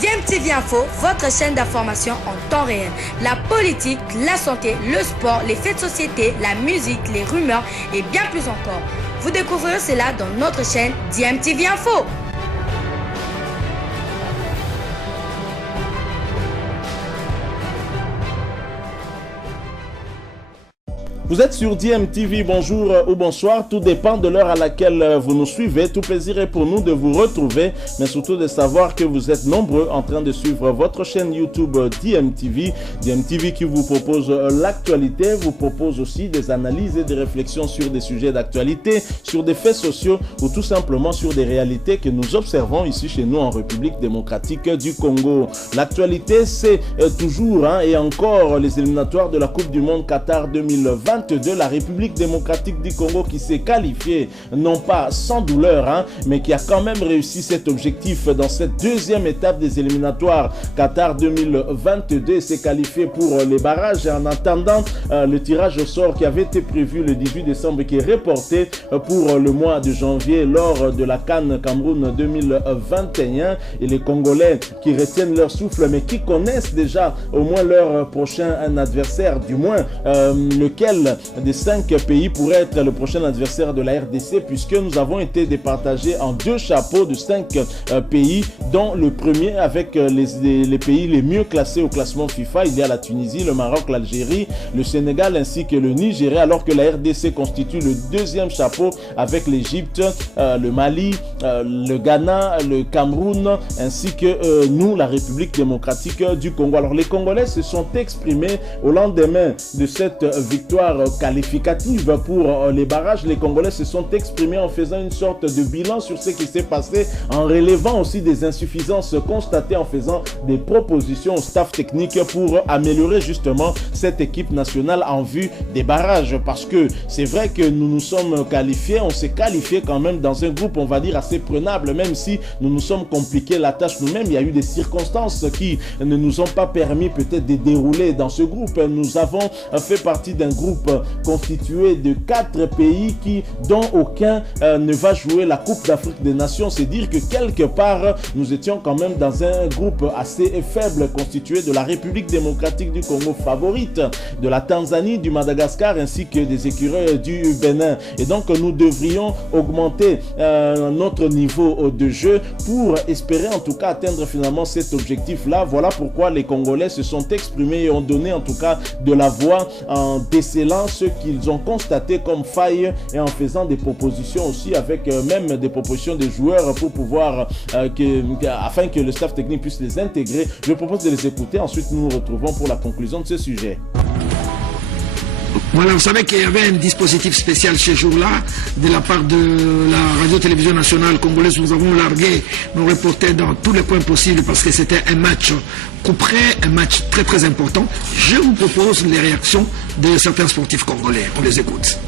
DMTV Info, votre chaîne d'information en temps réel. La politique, la santé, le sport, les faits de société, la musique, les rumeurs et bien plus encore. Vous découvrirez cela dans notre chaîne DMTV Info. Vous êtes sur DMTV, bonjour ou bonsoir, tout dépend de l'heure à laquelle vous nous suivez. Tout plaisir est pour nous de vous retrouver, mais surtout de savoir que vous êtes nombreux en train de suivre votre chaîne YouTube DMTV. DMTV qui vous propose l'actualité, vous propose aussi des analyses et des réflexions sur des sujets d'actualité, sur des faits sociaux ou tout simplement sur des réalités que nous observons ici chez nous en République démocratique du Congo. L'actualité, c'est toujours et encore les éliminatoires de la Coupe du Monde Qatar 2020. De la République démocratique du Congo qui s'est qualifiée, non pas sans douleur, mais qui a quand même réussi cet objectif dans cette deuxième étape des éliminatoires Qatar 2022 et s'est qualifié pour les barrages en attendant le tirage au sort qui avait été prévu le 18 décembre et qui est reporté pour le mois de janvier lors de la CAN Cameroun 2021 et les Congolais qui retiennent leur souffle mais qui connaissent déjà au moins leur prochain adversaire, du moins lequel des 5 pays pourrait être le prochain adversaire de la RDC puisque nous avons été départagés en 2 chapeaux de 5 pays dont le premier avec les pays les mieux classés au classement FIFA. Il y a la Tunisie, le Maroc, l'Algérie, le Sénégal ainsi que le Nigeria, alors que la RDC constitue le deuxième chapeau avec l'Égypte, le Mali, le Ghana, le Cameroun ainsi que nous, la République démocratique du Congo. Alors les Congolais se sont exprimés au lendemain de cette victoire qualificative pour les barrages. Les Congolais se sont exprimés en faisant une sorte de bilan sur ce qui s'est passé, en relevant aussi des insuffisances constatées, en faisant des propositions au staff technique pour améliorer justement cette équipe nationale en vue des barrages. Parce que c'est vrai que nous nous sommes qualifiés, on s'est qualifié quand même dans un groupe, on va dire, assez prenable, même si nous nous sommes compliqués la tâche nous-mêmes. Il y a eu des circonstances qui ne nous ont pas permis peut-être de dérouler dans ce groupe. Nous avons fait partie d'un groupe constitué de 4 pays dont aucun ne va jouer la Coupe d'Afrique des Nations. C'est dire que quelque part, nous étions quand même dans un groupe assez faible constitué de la République démocratique du Congo favorite, de la Tanzanie, du Madagascar ainsi que des écureuils du Bénin. Et donc nous devrions augmenter notre niveau de jeu pour espérer en tout cas atteindre finalement cet objectif-là. Voilà pourquoi les Congolais se sont exprimés et ont donné en tout cas de la voix en décelant ce qu'ils ont constaté comme faille et en faisant des propositions aussi avec même des propositions de joueurs pour pouvoir afin que le staff technique puisse les intégrer. Je propose de les écouter, ensuite nous nous retrouvons pour la conclusion de ce sujet. Voilà, vous savez qu'il y avait un dispositif spécial ce jour-là de la part de la radio-télévision nationale congolaise. Nous avons largué nos reporters dans tous les points possibles parce que c'était un match couperé, un match très très important. Je vous propose les réactions de certains sportifs congolais. On les écoute.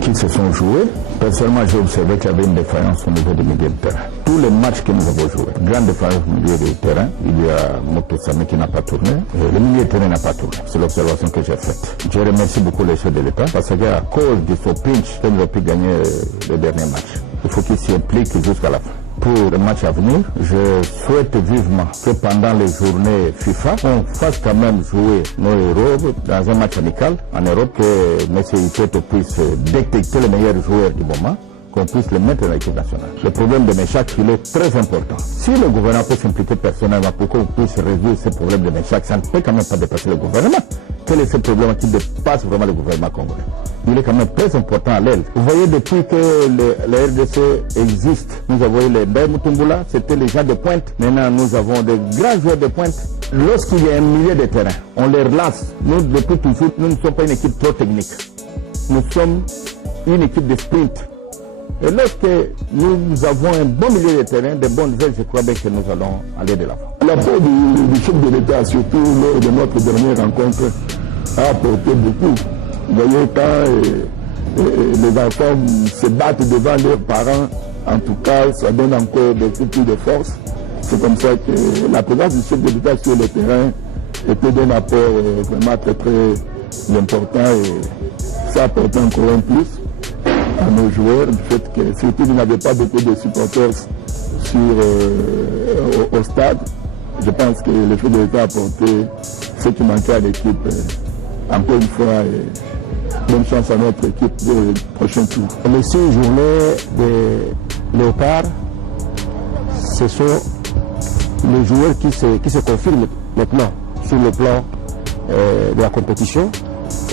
Qui se sont joués, personnellement j'ai observé qu'il y avait une défaillance au niveau du milieu de terrain. Tous les matchs que nous avons joués, grande défaillance au milieu de terrain. Il y a Motosami qui n'a pas tourné, et le milieu de terrain n'a pas tourné. C'est l'observation que j'ai faite. Je remercie beaucoup les chefs de l'État parce qu'à cause de ce pinch, ils ont pu gagner le dernier match. Il faut qu'ils s'y impliquent jusqu'à la fin. Pour le match à venir, je souhaite vivement que pendant les journées FIFA, on fasse quand même jouer nos héros dans un match amical en Europe, que M. Itoto puisse détecter les meilleurs joueurs du moment, qu'on puisse les mettre dans l'équipe nationale. Le problème de Méchac, il est très important. Si le gouvernement peut s'impliquer personnellement pour qu'on puisse résoudre ce problème de Méchac, ça ne peut quand même pas dépasser le gouvernement. Quel est ce problème qui dépasse vraiment le gouvernement congolais? Il est quand même très important à l'aile. Vous voyez, depuis que le RDC existe, nous avons eu les Baye Mutumbula, c'était les gens de pointe. Maintenant, nous avons des grands joueurs de pointe. Lorsqu'il y a un milieu de terrain, on les relance. Nous, depuis toujours, nous ne sommes pas une équipe trop technique. Nous sommes une équipe de sprint. Et lorsque nous avons un bon milieu de terrain, de bonnes nouvelles, je crois bien que nous allons aller de l'avant. L'apport du chef de l'État, surtout lors de notre dernière rencontre, a apporté beaucoup. Vous voyez, quand les enfants se battent devant leurs parents, en tout cas, ça donne encore beaucoup plus de force. C'est comme ça que la présence du chef de l'État sur le terrain était d'un apport vraiment très très important et ça apporte encore un plus à nos joueurs, du fait que surtout il n'y avait pas beaucoup de supporters au stade. je pense que le chef de l'État a apporté ce qui manquait à l'équipe. Encore une fois, bonne chance à notre équipe du prochain tour. Les 6 journées de Léopard, ce sont les joueurs qui se confirment maintenant sur le plan de la compétition.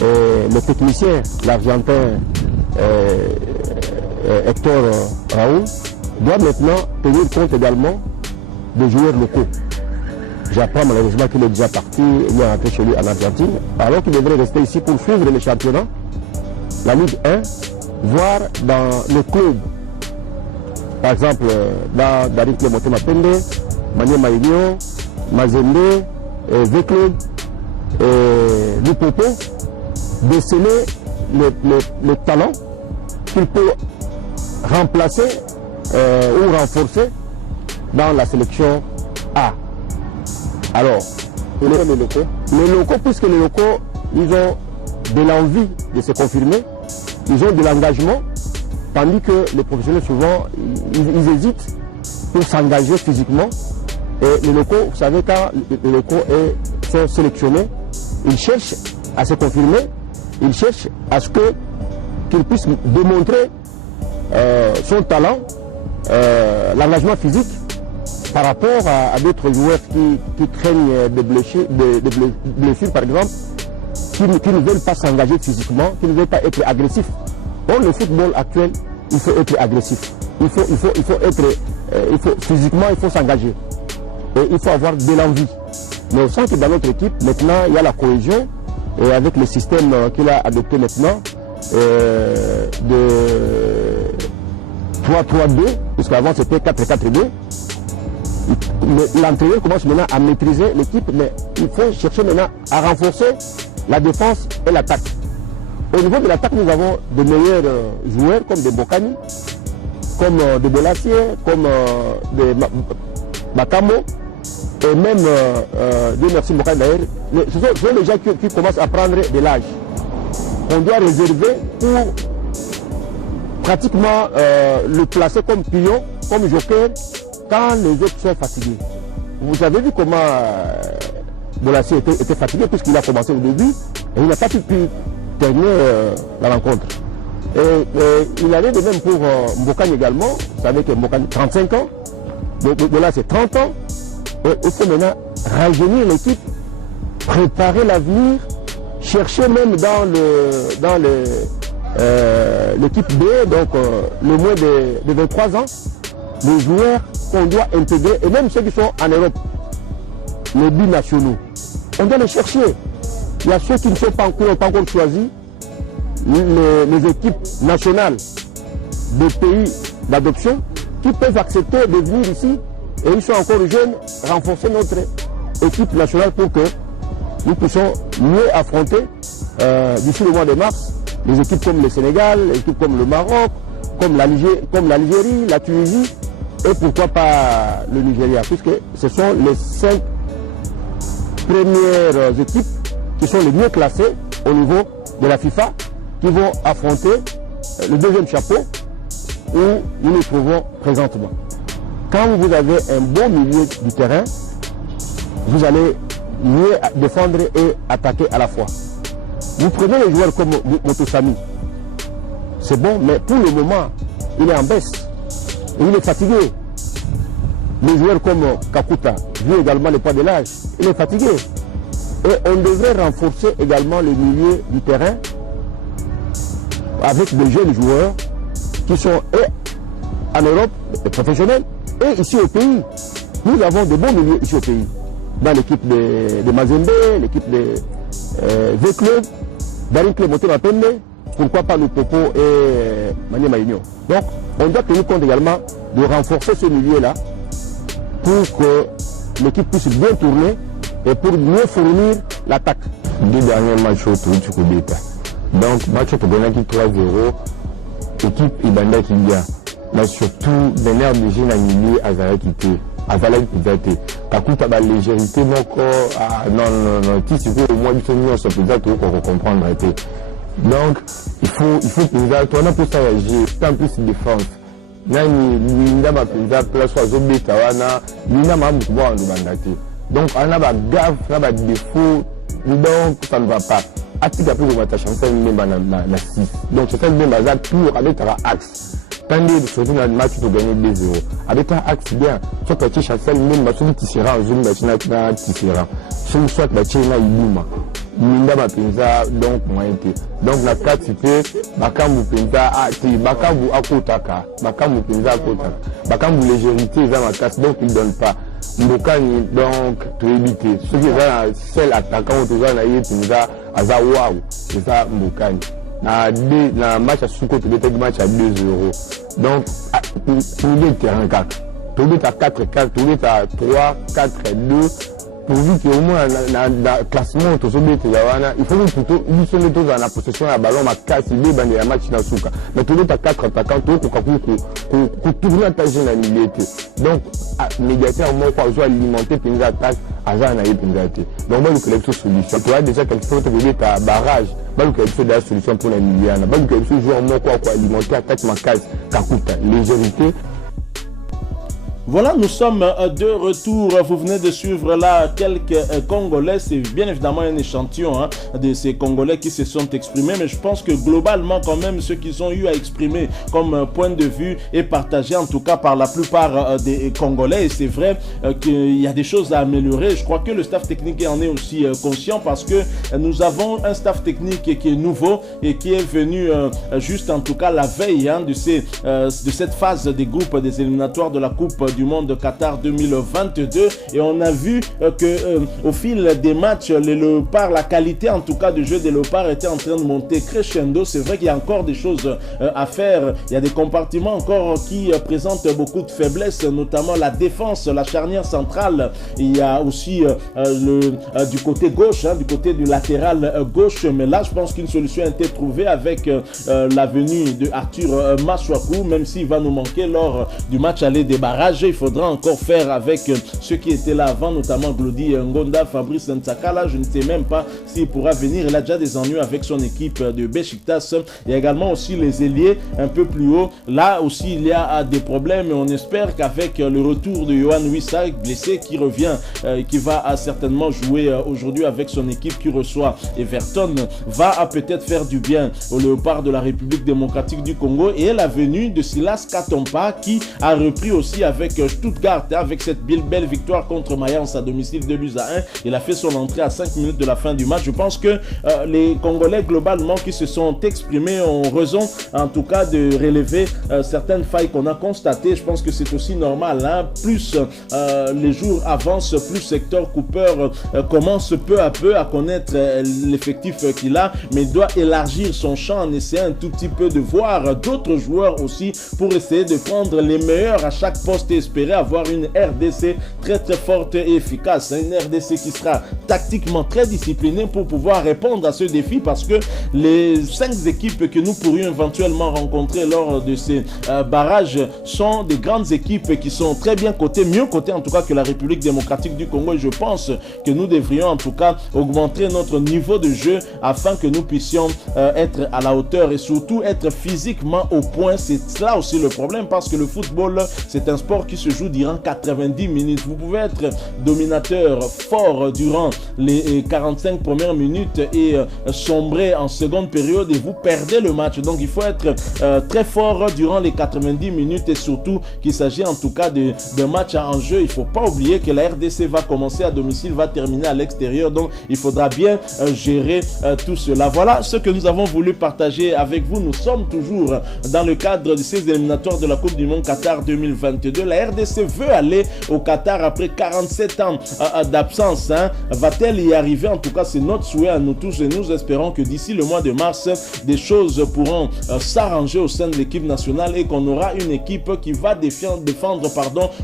Et le technicien, l'Argentin Hector Raoul, doit maintenant tenir compte également des joueurs locaux. J'apprends malheureusement qu'il est déjà parti, il est rentré chez lui en Argentine, alors qu'il devrait rester ici pour suivre le championnat, la Ligue 1, voir dans le club, par exemple dans Darin Clémenté Mapende, Manie Maïnio, Mazembe, V-Club, Lupopo, déceler le talent qu'il peut remplacer ou renforcer dans la sélection A. Alors, les locaux, puisque les locaux, ils ont de l'envie de se confirmer, ils ont de l'engagement, tandis que les professionnels, souvent, ils hésitent pour s'engager physiquement. Et les locaux, vous savez, quand les locaux sont sélectionnés, ils cherchent à se confirmer, ils cherchent à ce qu'ils puissent démontrer son talent, l'engagement physique, par rapport à d'autres joueurs qui craignent des blessures, par exemple, qui ne veulent pas s'engager physiquement, qui ne veulent pas être agressifs. Dans le football actuel, il faut être agressif. Physiquement, il faut s'engager. Et il faut avoir de l'envie. Mais on sent que dans notre équipe, maintenant, il y a la cohésion, et avec le système qu'il a adopté maintenant, de 3-3-2, puisqu'avant c'était 4-4-2, l'entraîneur commence maintenant à maîtriser l'équipe, mais il faut chercher maintenant à renforcer la défense et l'attaque. Au niveau de l'attaque, nous avons de meilleurs joueurs comme des Bocani, comme des Bolassier, comme des Makamo, et même, Dieu merci Bocani d'ailleurs, ce sont les gens qui commencent à prendre de l'âge. On doit réserver pour pratiquement le placer comme pion, comme joker, quand les autres sont fatigués. Vous avez vu comment Bolassier était fatigué puisqu'il a commencé au début et il n'a pas pu terminer la rencontre. Et il allait de même pour Mbokani également. Vous savez que Mbokani 35 ans, Bolassier 30 ans. Et il faut maintenant rajeunir l'équipe, préparer l'avenir, chercher même dans l'équipe B, donc le moins de 23 ans, les joueurs qu'on doit intégrer, et même ceux qui sont en Europe, les binationaux. On doit les chercher. Il y a ceux qui ne sont pas encore choisis, les équipes nationales des pays d'adoption, qui peuvent accepter de venir ici, et ils sont encore jeunes, renforcer notre équipe nationale pour que nous puissions mieux affronter, d'ici le mois de mars, les équipes comme le Sénégal, les équipes comme le Maroc, comme l'Algérie, la Tunisie, et pourquoi pas le Nigeria, puisque ce sont les 5 premières équipes qui sont les mieux classées au niveau de la FIFA, qui vont affronter le deuxième chapeau où nous nous trouvons présentement. Quand vous avez un bon milieu du terrain, vous allez mieux défendre et attaquer à la fois. Vous prenez les joueurs comme Motosami, c'est bon, mais pour le moment, il est en baisse. Et il est fatigué. Les joueurs comme Kakuta, vu également le poids de l'âge, il est fatigué. Et on devrait renforcer également le milieu du terrain avec des jeunes joueurs qui sont en Europe, des professionnels, et ici au pays. Nous avons de bons milieux ici au pays. Dans l'équipe de Mazembe, l'équipe de V-Club, Darin Clémenté Mapende, pourquoi pas Lupopo et Manie Maïnio. Donc, on doit tenir compte également de renforcer ce milieu-là pour que l'équipe puisse bien tourner et pour mieux fournir l'attaque. 2 derniers matchs au tour du coup d'État. Donc, match pour gagner 3-0, équipe Ibanda qui vient. Mais surtout, dernière de jeunes à milieu, Azara qui était. Azara qui était. Kakuta la légèreté, non, qui c'est au moins du semi, on se peut dire qu'on comprendre. Donc, il faut penser, toi, on a pour ça réagir, c'est en plus défense. Nani, Linda m'a pensé, place oiseau bêta, Nina m'a beaucoup en demandé. Donc on a des gaffes, on a des défauts, donc ça ne va pas. Atika plus on va Chancel Mbemba na 6. Donc Chancel Mbemba ça tour avec un axe. Tandis surtout dans le match tu gagner 2-0. Avec un axe bien, soit tu Chancel Mbemba sur Tissera en zone na Tissera. Soit tu na Ibuma. Minda Mapenza donc moyen été. Donc la 4 c'était Bakambu Penza Bakambu Akotaka. Bakambu Penza Akotaka. Bakambu légèreté ils ont ma casse donc ils donnent pas. Mbokani donc tu éviter. Ceux qui ont seul attaquant tu vas na Penza Azawaou. C'est ça Mbokani. Na match à Souko tu peux match à 2-0. Donc pour le terrain 4. Tu es à 4-4, tu es à 3-4-2. Pourvu qu'au moins dans le classement, il faut plutôt dans la possession de la ballon, ma casse, il est dans le match dans Souka. Mais tout le monde à 4 attaquants, tout le monde pour tourner à tâcher dans l'unité. Donc, médiateur, moi, il faut alimenter puis une attaque à Zanaï puis une attaque. Donc, moi, il y a une solution. Tu vois déjà quelque chose qui veut être barrage. Il y a une solution pour la Miliana. Il y a une joueur, moi, quoi, alimenter, attaque ma casse, Kakuta, légèreté. Voilà, nous sommes de retour. Vous venez de suivre là quelques Congolais. C'est bien évidemment un échantillon de ces Congolais qui se sont exprimés. Mais je pense que globalement, quand même, ce qu'ils ont eu à exprimer comme point de vue est partagé en tout cas par la plupart des Congolais. Et c'est vrai qu'il y a des choses à améliorer. Je crois que le staff technique en est aussi conscient parce que nous avons un staff technique qui est nouveau et qui est venu juste en tout cas la veille de cette phase des groupes des éliminatoires de la Coupe du Monde de Qatar 2022 et on a vu que au fil des matchs les Léopards, la qualité en tout cas du jeu des Léopards était en train de monter crescendo. C'est vrai qu'il y a encore des choses à faire, il y a des compartiments encore qui présentent beaucoup de faiblesses, notamment la défense, la charnière centrale. Il y a aussi du côté gauche, du côté du latéral gauche, mais là je pense qu'une solution a été trouvée avec la venue de Arthur Maswaku, même s'il va nous manquer lors du match aller des barrages. Il faudra encore faire avec ceux qui étaient là avant, notamment Glody Ngonda, Fabrice Ntsaka. Là, je ne sais même pas s'il pourra venir. Il a déjà des ennuis avec son équipe de Besiktas. Il y a également aussi les ailiers un peu plus haut. Là aussi, il y a des problèmes et on espère qu'avec le retour de Yohan Wissa, blessé, qui revient, qui va certainement jouer aujourd'hui avec son équipe qui reçoit Everton, va peut-être faire du bien au Léopard de la République démocratique du Congo. Et la venue de Silas Katompa qui a repris aussi avec Stuttgart, avec cette belle victoire contre Mayence à domicile 2-1. Il a fait son entrée à 5 minutes de la fin du match. Je pense que les Congolais globalement qui se sont exprimés ont raison en tout cas de relever certaines failles qu'on a constatées. Je pense que c'est aussi normal. Plus les jours avancent, plus Hector Cooper commence peu à peu à connaître l'effectif qu'il a, mais il doit élargir son champ en essayant un tout petit peu de voir d'autres joueurs aussi pour essayer de prendre les meilleurs à chaque poste et espérer avoir une RDC très forte et efficace. Une RDC qui sera tactiquement très disciplinée pour pouvoir répondre à ce défi, parce que les 5 équipes que nous pourrions éventuellement rencontrer lors de ces barrages sont des grandes équipes qui sont très bien cotées, mieux cotées en tout cas que la République démocratique du Congo, et je pense que nous devrions en tout cas augmenter notre niveau de jeu afin que nous puissions être à la hauteur et surtout être physiquement au point. C'est là aussi le problème, parce que le football c'est un sport qui se joue durant 90 minutes. Vous pouvez être dominateur fort durant les 45 premières minutes et sombrer en seconde période et vous perdez le match. Donc il faut être très fort durant les 90 minutes et surtout qu'il s'agit en tout cas d'un match en jeu. Il ne faut pas oublier que la RDC va commencer à domicile, va terminer à l'extérieur. Donc il faudra bien gérer tout cela. Voilà ce que nous avons voulu partager avec vous. Nous sommes toujours dans le cadre de ces éliminatoires de la Coupe du Monde Qatar 2022. La RDC veut aller au Qatar après 47 ans d'absence. Va-t-elle y arriver? En tout cas, c'est notre souhait à nous tous et nous espérons que d'ici le mois de mars, des choses pourront s'arranger au sein de l'équipe nationale et qu'on aura une équipe qui va défendre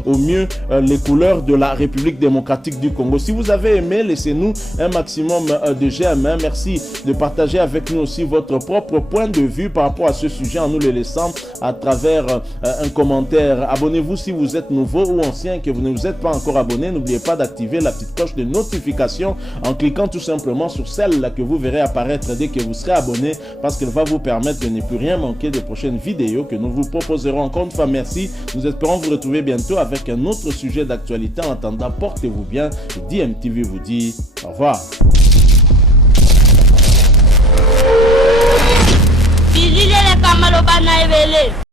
au mieux les couleurs de la République démocratique du Congo. Si vous avez aimé, laissez-nous un maximum de j'aime. Merci de partager avec nous aussi votre propre point de vue par rapport à ce sujet en nous le laissant à travers un commentaire. Abonnez-vous si vous vous êtes nouveau ou ancien, que vous ne vous êtes pas encore abonné, n'oubliez pas d'activer la petite cloche de notification en cliquant tout simplement sur celle-là que vous verrez apparaître dès que vous serez abonné, parce qu'elle va vous permettre de ne plus rien manquer des prochaines vidéos que nous vous proposerons. Encore une fois, merci. Nous espérons vous retrouver bientôt avec un autre sujet d'actualité. En attendant, portez-vous bien. DMTV vous dit au revoir. Bilile le kamalo bana ebele.